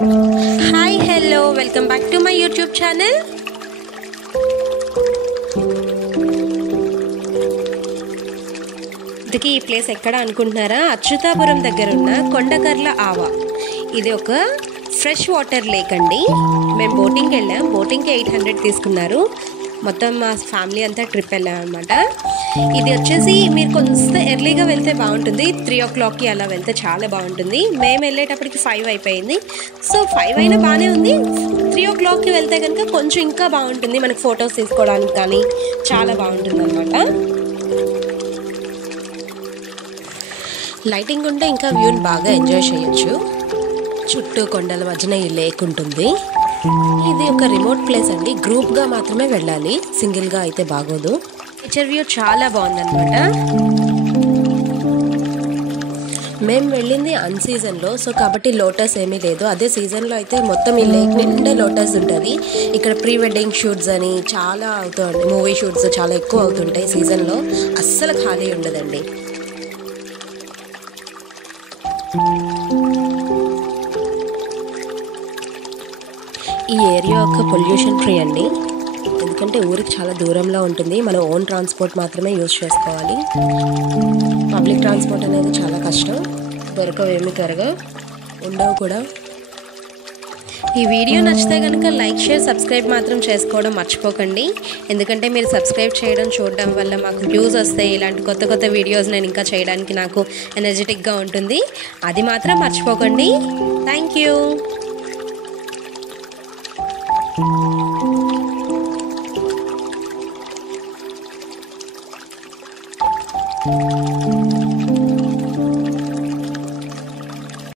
Hi, hello, welcome back to my YouTube channel. ఈ place ఎక్కడ అనుకుంటున్నారా? అచ్యుతాపురం దగ్గర ఉన్న కొండకర్ల ఆవా. ఇది ఒక ఫ్రెష్ వాటర్ లేక్ అండి. మేము బోటింగ్కి వెళ్ళాం. బోటింగ్కి 800 తీసుకున్నారు. మొత్తం మా ఫ్యామిలీ అంతా ట్రిప్ వెళ్ళాం అనమాట. ఇది వచ్చేసి మీరు కొంత ఎర్లీగా వెళ్తే బాగుంటుంది. 3 o'clockకి అలా వెళ్తే చాలా బాగుంటుంది. మేము వెళ్ళేటప్పటికి 5 అయిపోయింది. సో 5 అయినా బాగానే ఉంది. 3 o'clockకి వెళ్తే కనుక కొంచెం ఇంకా బాగుంటుంది. మనకు ఫొటోస్ తీసుకోవడానికి కానీ చాలా బాగుంటుంది అనమాట. లైటింగ్ ఉంటే ఇంకా వ్యూని బాగా ఎంజాయ్ చేయొచ్చు. చుట్టూ కొండల మధ్యన ఈ లేక్ ఉంటుంది. ఇది ఒక రిమోట్ ప్లేస్ అండి. గ్రూప్గా మాత్రమే వెళ్ళాలి, సింగిల్గా అయితే బాగోదు. నేచర్ వ్యూ చాలా బాగుందన్నమాట. మేము వెళ్ళింది అన్సీజన్లో, సో కాబట్టి లోటస్ ఏమీ లేదు. అదే సీజన్లో అయితే మొత్తం ఈ లేక్ నిండే లోటస్ ఉంటుంది. ఇక్కడ ప్రీ వెడ్డింగ్ షూట్స్ అని చాలా అవుతాయండి. మూవీ షూట్స్ చాలా ఎక్కువ అవుతుంటాయి సీజన్లో. అస్సలు ఖాళీ ఉండదండి. ఈ ఏరియా ఒక పొల్యూషన్ ఫ్రీ అండి. ఎందుకంటే ఊరికి చాలా దూరంలో ఉంటుంది. మనం ఓన్ ట్రాన్స్పోర్ట్ మాత్రమే యూజ్ చేసుకోవాలి. పబ్లిక్ ట్రాన్స్పోర్ట్ అనేది చాలా కష్టం. దొరకవు, ఏమి త్వరగా ఉండవు కూడా. ఈ వీడియో నచ్చితే కనుక లైక్, షేర్, సబ్స్క్రైబ్ మాత్రం చేసుకోవడం మర్చిపోకండి. ఎందుకంటే మీరు సబ్స్క్రైబ్ చేయడం, చూడడం వల్ల మాకు వ్యూస్ వస్తాయి. ఇలాంటి కొత్త కొత్త వీడియోస్ నేను ఇంకా చేయడానికి నాకు ఎనర్జెటిక్గా ఉంటుంది. అది మాత్రం మర్చిపోకండి. Thank you.